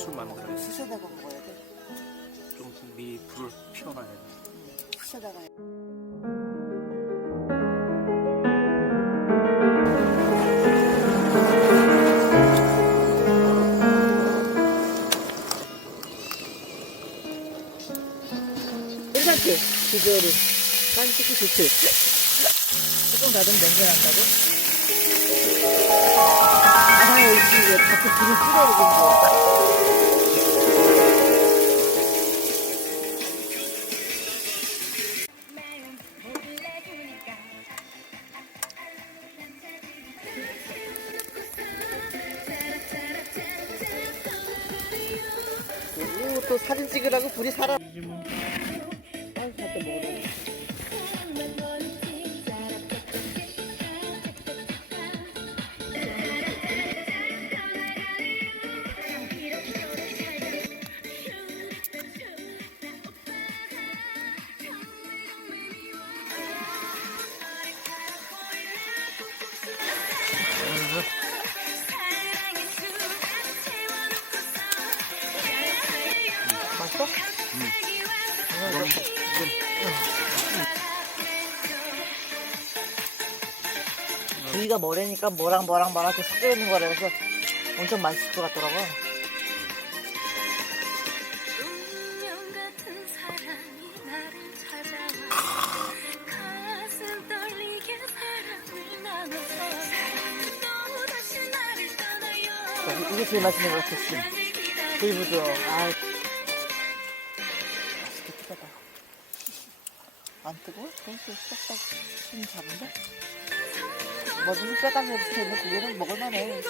숯을 만들어야 돼. 숯에다가 먹어야 돼. 좀 미리 불을 피워놔야 돼. 숯에다가. 괜찮지? 비주얼은. 간 찍기 좋지? 조금 닫으면 냄새 난다고? 아, 이게 자꾸 불을 끓여오는 거. 또 사진 찍으라고 불이 살아. 아유, 갖다 먹으래. 맛있어? 부위가 머래니까 뭐랑 이렇게 섞여 있는 거라 해서 엄청 맛있을 것 같더라고. 이게 제일 맛있는 것 같았어. 되게 부드러워. 아, 맛있게 뜯어봐. 안 뜨고? 그래서 쏙쏙 힘 잡은데? 뭐든 뼈다귀 있는 고기는 먹을만해.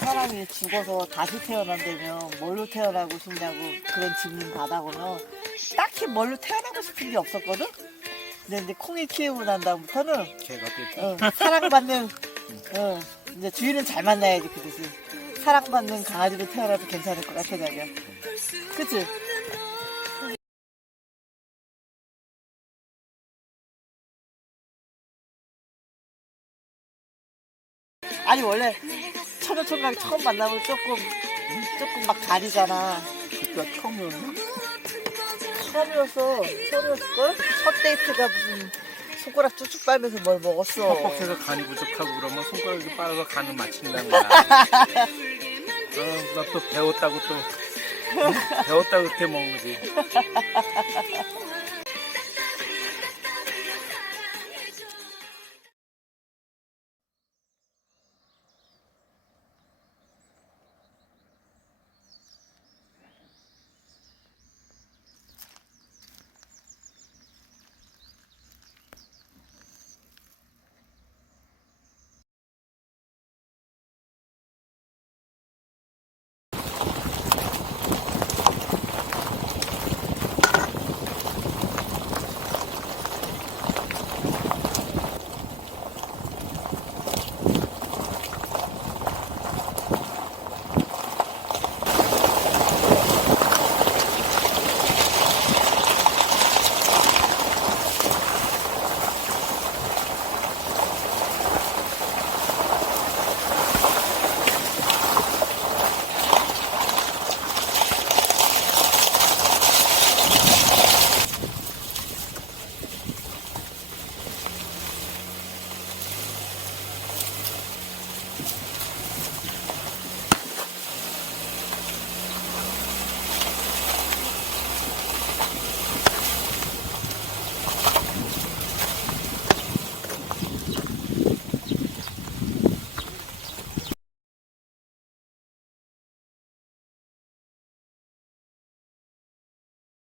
사람이 죽어서 다시 태어난다면 뭘로 태어나고 싶냐고 그런 질문 받아보면 딱히 뭘로 태어나고 싶은 게 없었거든? 근데 이제 콩이 키우고 난 다음부터는 개가 사랑받는 이제 주인은 잘 만나야지. 그 대신 사랑받는 강아지로 태어나도 괜찮을 것 같아 자기야. 그치? 아니 원래 천우총각 처음 만나면 조금 막 가리잖아. 그때가 처음이었나? 처음이었을걸? 첫 데이트가 무슨 손가락 쭉쭉 빨면서 뭘 먹었어. 퍽퍽해서 간이 부족하고 그러면 손가락이 빨아서 간을 맞춘다는 거야. 나 또 배웠다고 그때 먹은 거지.